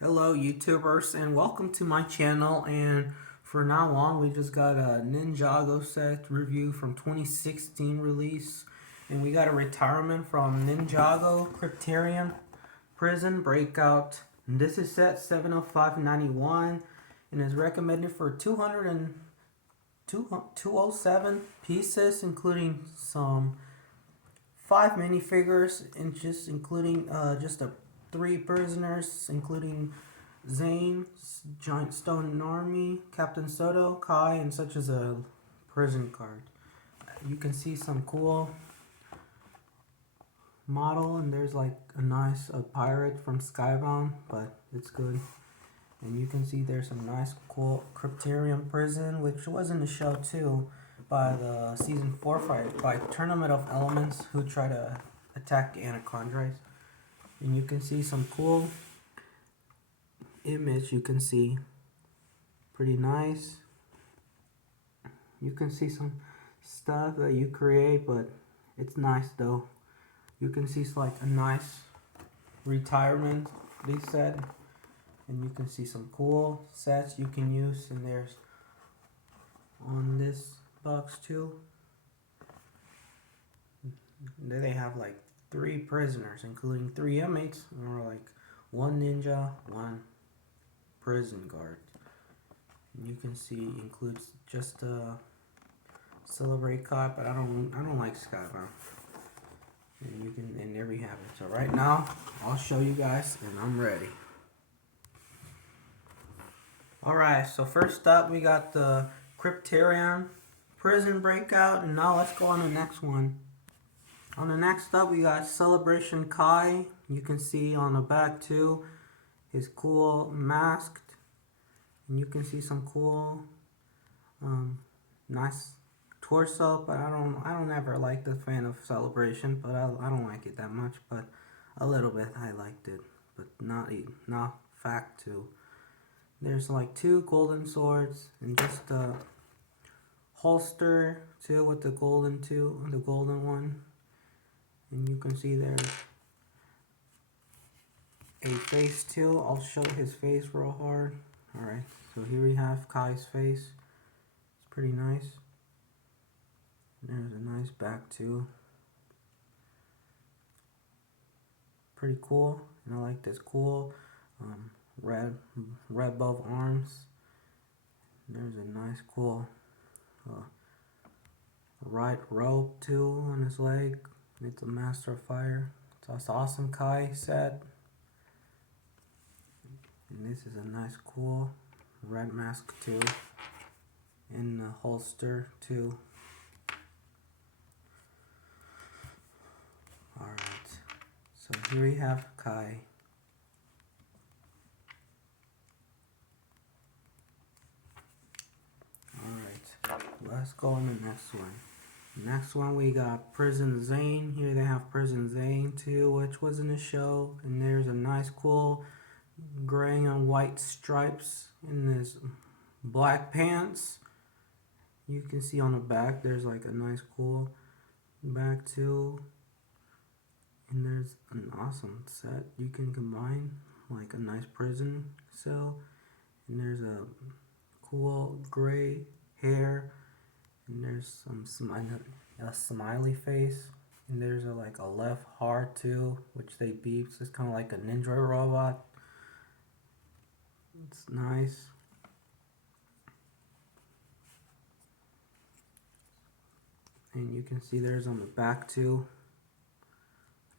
Hello YouTubers and welcome to my channel, and for now on we just got a Ninjago set review from 2016 release, and we got a retirement from Ninjago, Kryptarium, Prison, Breakout, and this is set 705.91 and is recommended for 207 pieces, including some 5 minifigures and just including just a 3 prisoners, including Zane, Giant Stone Army, Captain Soto, Kai, and such as a prison card. You can see some cool model, and there's like a nice pirate from Skybound, but it's good. And you can see there's some nice cool Kryptarium prison, which was in the show too, by the season 4 fight by Tournament of Elements, who try to attack Anachondrites. And you can see some cool image. You can see pretty nice. You can see some stuff that you create, but it's nice though. You can see it's like a nice retirement reset, and you can see some cool sets you can use. And there's on this box too. There they have like 3 prisoners, including 3 inmates, or like 1 ninja, 1 prison guard. And you can see includes just a Celebrate Cop, but I don't like Skybound. And there we have it. So right now I'll show you guys, and I'm ready. Alright, so first up we got the Kryptarium Prison Breakout, and now let's go on the next one. On the next up we got Celebration Kai. You can see on the back too his cool masked, and you can see some cool nice torso, but I don't ever like the fan of Celebration, but I don't like it that much, but a little bit I liked it, but not fact too. There's like 2 golden swords and just a holster too with the golden one. And you can see there's a face too. I'll show his face real hard. Alright, so here we have Kai's face. It's pretty nice. There's a nice back too. Pretty cool. And I like this cool red above arms. There's a nice cool right rope too on his leg. It's a Master of Fire. It's an awesome Kai set. And this is a nice cool red mask too. In the holster too. Alright. So here we have Kai. Alright. Let's go on the next one. Next one we got Prison Zane. Here they have Prison Zane too, which was in the show. And there's a nice cool gray and white stripes in his black pants. You can see on the back there's like a nice cool back too. And there's an awesome set you can combine, like a nice prison cell. And there's a cool gray hair. And there's a smiley face, and there's like a left heart too, which they beeps. It's kind of like a ninja robot. It's nice. And you can see there's on the back too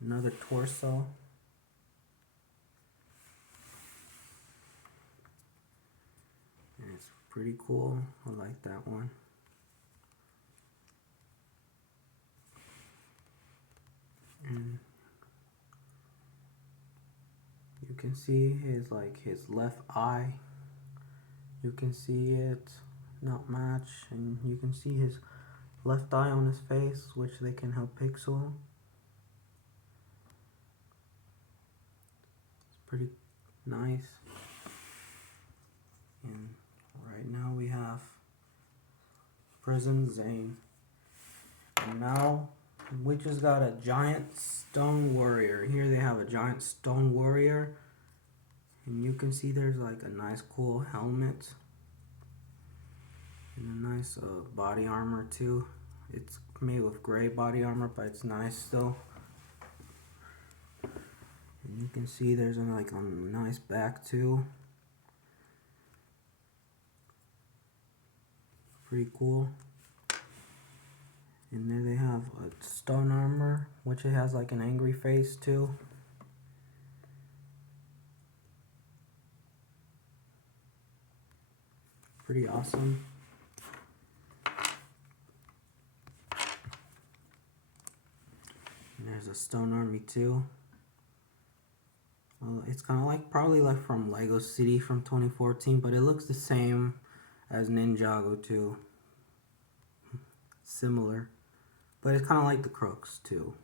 another torso. And it's pretty cool. I like that one. And you can see his left eye. You can see it not match, and you can see his left eye on his face, which they can help pixel. It's pretty nice. And right now we have Prison Zane. And now we just got a giant stone warrior. Here they have a giant stone warrior, And you can see there's like a nice cool helmet and a nice body armor too. It's made with gray body armor, but it's nice still. And you can see there's like a nice back too. Pretty cool. And there they have a stone armor, which it has like an angry face too. Pretty awesome. And there's a stone army too. It's kind of like probably like from Lego City from 2014, but it looks the same as Ninjago too. Similar, but it's kind of like the Crooks too.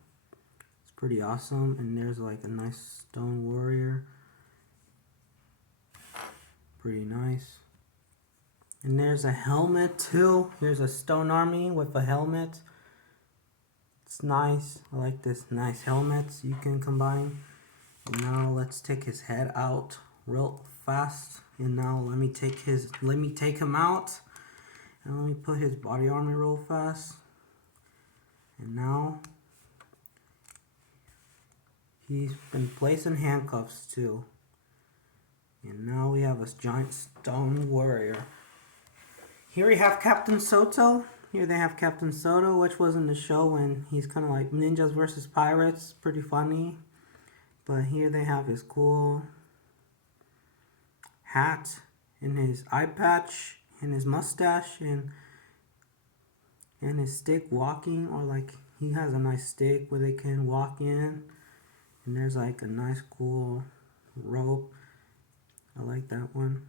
It's pretty awesome. And there's like a nice stone warrior. Pretty nice. And there's a helmet too. Here's a stone army with a helmet. It's nice. I like this nice helmets you can combine. And now let's take his head out real fast. And now let me take him out. And let me put his body armor real fast. And now he's been placed in handcuffs too. And now we have a giant stone warrior. Here we have Captain Soto. Here they have Captain Soto, which was in the show when he's kind of like ninjas versus pirates. Pretty funny. But here they have his cool hat and his eye patch and his mustache and his stick walking, or like he has a nice stick where they can walk in. And there's like a nice cool rope. I like that one.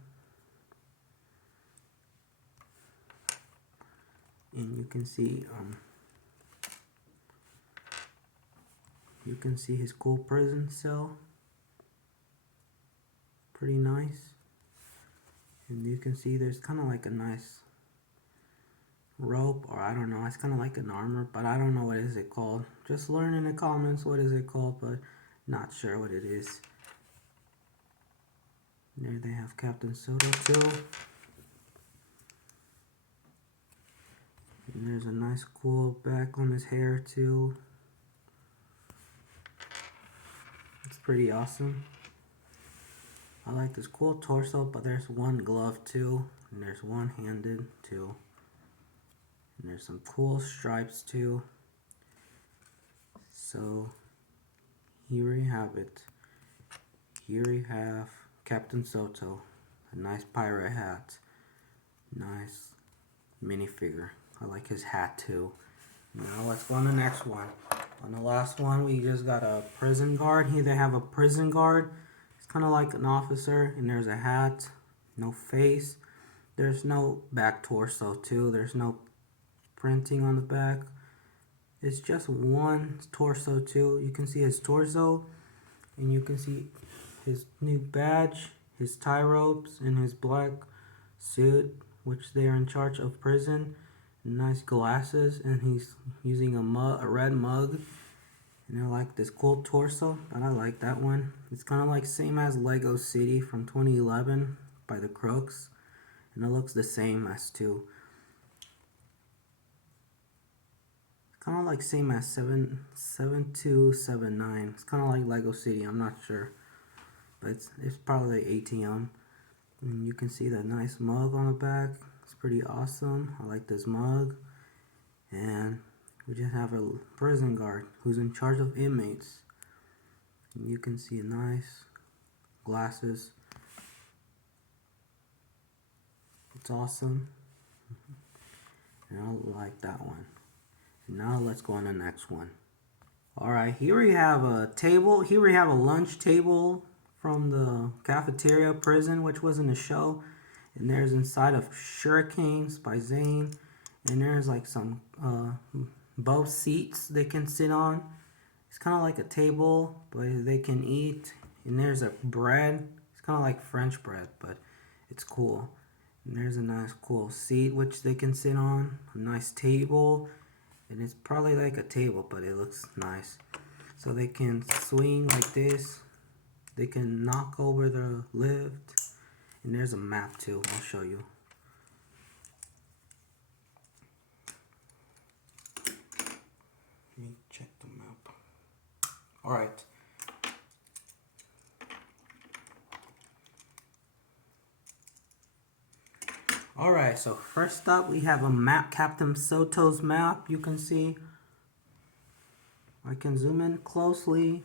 And you can see his cool prison cell. Pretty nice. And you can see there's kind of like a nice rope, or I don't know, it's kind of like an armor, but I don't know what is it called. Just learn in the comments what is it called, but not sure what it is. There they have Captain Soto too. And there's a nice cool back on his hair too. It's pretty awesome. I like this cool torso, but there's one glove too, and there's one handed too. And there's some cool stripes too. So here we have it. Here we have Captain Soto. A nice pirate hat. Nice minifigure. I like his hat too. Now let's go on the next one. On the last one we just got a prison guard. Here they have a prison guard. It's kind of like an officer, and there's a hat. No face. There's no back torso too. There's no printing on the back. It's just one torso too. You can see his torso, and you can see his new badge, his tie ropes, and his black suit, which they are in charge of prison. Nice glasses, and he's using a red mug. And I like this cool torso, and I like that one. It's kind of like same as Lego City from 2011 by the Crooks, and it looks the same as too. Kind of like same as 7279. It's kind of like Lego City. I'm not sure, but it's probably ATM. And you can see the nice mug on the back. It's pretty awesome. I like this mug. And we just have a prison guard who's in charge of inmates. And you can see nice glasses. It's awesome. And I like that one. And now let's go on the next one. Alright, here we have a table. Here we have a lunch table from the cafeteria prison, which was in the show. And there's inside of Shurikens by Zane. And there's like some both seats they can sit on. It's kind of like a table, but they can eat. And there's a bread. It's kind of like French bread, but it's cool. And there's a nice cool seat which they can sit on. A nice table. And it's probably like a table, but it looks nice. So they can swing like this. They can knock over the lift. And there's a map too. I'll show you. Let me check the map. Alright. Alright, so first up we have a map, Captain Soto's map. You can see. I can zoom in closely.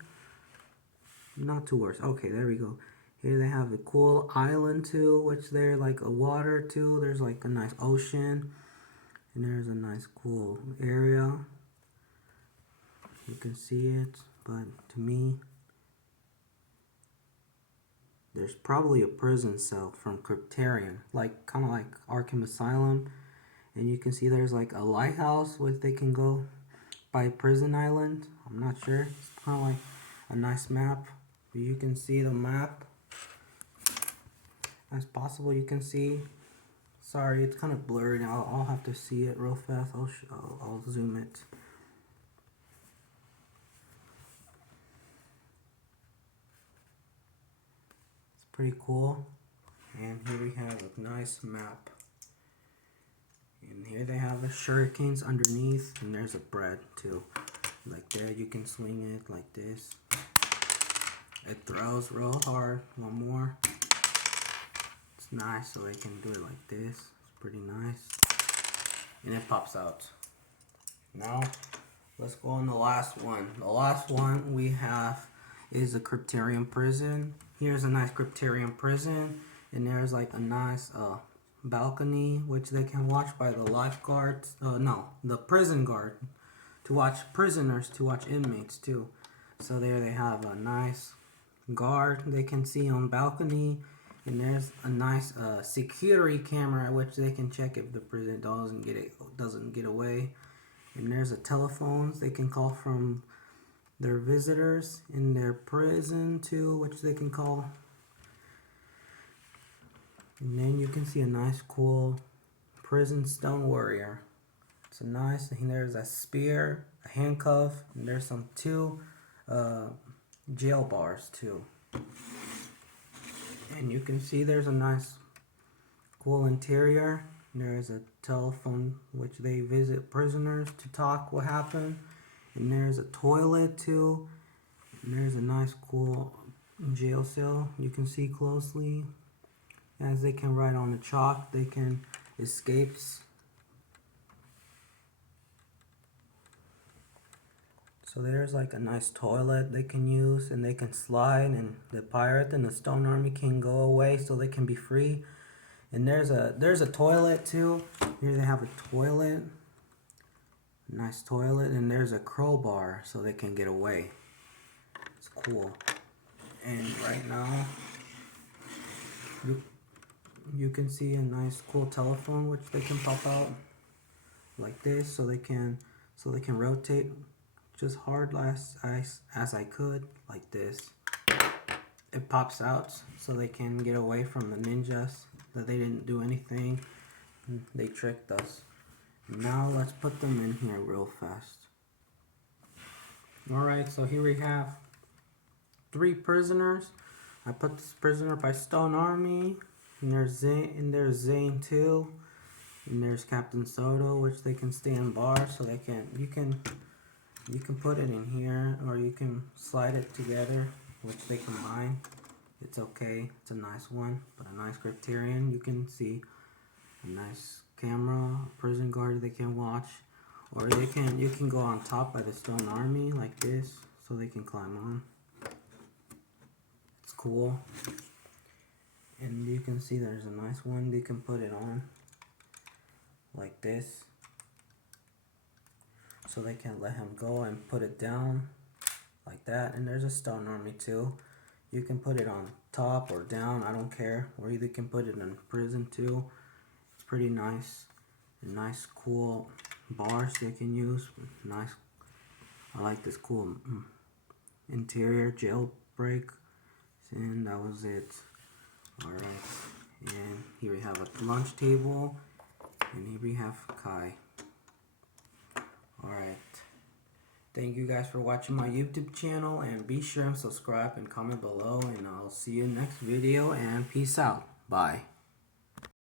Not too worse. Okay, there we go. Here they have a cool island too, which they're like a water too. There's like a nice ocean. And there's a nice cool area. You can see it, but to me, there's probably a prison cell from Kryptarium, like kind of like Arkham Asylum. And you can see there's like a lighthouse which they can go by Prison Island. I'm not sure. It's kind of like a nice map. But you can see the map as possible. You can see. Sorry, it's kind of blurry. I'll have to see it real fast. I'll zoom it. Pretty cool. And here we have a nice map. And here they have the shurikens underneath, and there's a bread too. Like that, you can swing it like this. It throws real hard. One more. It's nice, so they can do it like this. It's pretty nice. And it pops out. Now, let's go on the last one. The last one we have is a Kryptarium prison. Here's a nice Kryptarium prison, and there's like a nice balcony which they can watch by the lifeguards. No, the prison guard to watch prisoners, to watch inmates too. So there they have a nice guard they can see on balcony, and there's a nice security camera which they can check if the prison doesn't get away. And there's a telephones they can call from their visitors in their prison too, which they can call. And then you can see a nice cool prison stone warrior. It's a nice, and there's a spear, a handcuff, and there's some two jail bars too. And you can see there's a nice cool interior. There's a telephone which they visit prisoners to talk what happened. And there's a toilet too. And there's a nice cool jail cell you can see closely. As they can write on the chalk, they can escapes. So there's like a nice toilet they can use, and they can slide, and the pirate and the stone army can go away so they can be free. And there's a toilet too. Here they have a toilet. Nice toilet, and there's a crowbar so they can get away. It's cool. And right now you can see a nice cool telephone which they can pop out like this, so they can rotate just hard as I could, like this. It pops out so they can get away from the ninjas, that they didn't do anything. They tricked us. Now let's put them in here real fast. Alright, so here we have 3 prisoners. I put this prisoner by Stone Army, and there's Zane too, and there's Captain Soto, which they can stay in bar, so they can you can put it in here, or you can slide it together, which they combine. It's okay. It's a nice one, but a nice Kryptarium. You can see a nice camera, prison guard they can watch, or you can go on top by the Stone Army like this, so they can climb on. It's cool. And you can see there's a nice one they can put it on like this, so they can let him go and put it down like that. And there's a Stone Army too. You can put it on top or down, I don't care, or you can put it in prison too. It's pretty nice. Nice cool bars they can use. Nice. I like this cool interior jailbreak. And that was it. Alright. And here we have a lunch table. And here we have Kai. Alright. Thank you guys for watching my YouTube channel, and be sure and subscribe and comment below, and I'll see you next video, and peace out. Bye.